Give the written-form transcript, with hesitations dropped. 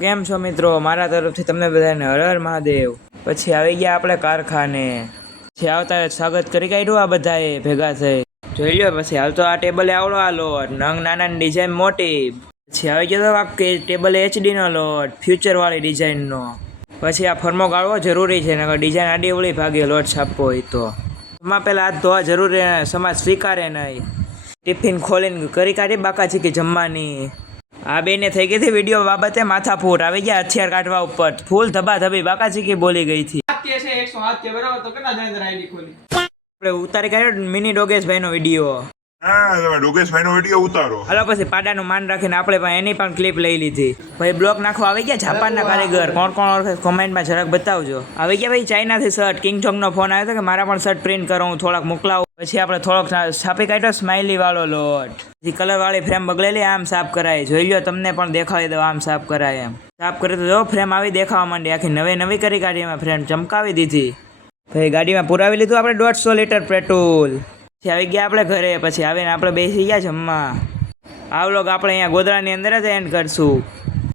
કેમ છો મિત્રો? મારા તરફથી તમને બધાને હર હર મહાદેવ। પછી આવી ગયા આપણે કારખાને। પછી આવતા સ્વાગત કરી કાઢ્યું આ બધાએ ભેગા થઈ। જોઈ લ્યો પછી હાલ તો આ ટેબલે આવડો આ લોટ, નંગ નાના ડિઝાઇન મોટી। પછી આવી ગયો તો કે ટેબલ HD નો લોટ, ફ્યુચર વાળી ડિઝાઇનનો। પછી આ ફરમો ગાળવો જરૂરી છે, નકર ડિઝાઇન આડી અવળી ભાગે લોટ છાપવો હોય તો। એમાં પહેલાં હાથ ધોવા જરૂરી, સમાજ સ્વીકારે નહીં। ટિફિન ખોલીને કરી કાઢી બાકાચીકી જમવાની। આ બેને થઈ ગઈ હતી વિડીયો બાબતે માથાફૂટ, આવી ગયા હથિયાર કાઢવા ઉપર, ફૂલ ધબાધબી બાકાચીકી બોલી ગઈ હતી। આપણે ઉતારી કાઢ્યો મિની ડોગેશભાઈ નો વિડીયો। ડોગેશભાઈ નો વિડીયો ઉતારો। હાલો પછી પાડાનું માન રાખીને આપણે પણ એની પણ ક્લિપ લઈ લીધી। ભાઈ બ્લોક નાખવા આવી ગયા જાપાનના કારીગર, કોણ કોણ ઓળખે કોમેન્ટમાં જરાક બતાવજો। આવી ગયા ભાઈ ચાઇનાથી શર્ટ, કિંગ જોંગનો ફોન આવ્યો હતો કે મારા પણ શર્ટ પ્રિન્ટ કરો, હું થોડાક મોકલાવું। પછી આપણે થોડોક છાપી કાઢ્યો સ્માઇલી વાળો લોટ। પછી કલર વાળી ફ્રેમ બગડેલી, આમ સાફ કરાય, જોઈ લો તમને પણ દેખાડી દો આમ સાફ કરાય એમ। સાફ કરી તો જો ફ્રેમ આવી દેખાવા માંડી, આખી નવી કરી કાઢી, એમાં ફ્રેમ ચમકાવી દીધી। ભાઈ ગાડીમાં પુરાવી લીધું આપણે 150 લીટર પેટ્રોલ। પછી આવી ગયા આપણે ઘરે, પછી આવીને આપણે બેસી ગયા જમવા। આ વ્લોગ આપણે અહીંયા ગોધરાની અંદર જ એન્ડ કરશું।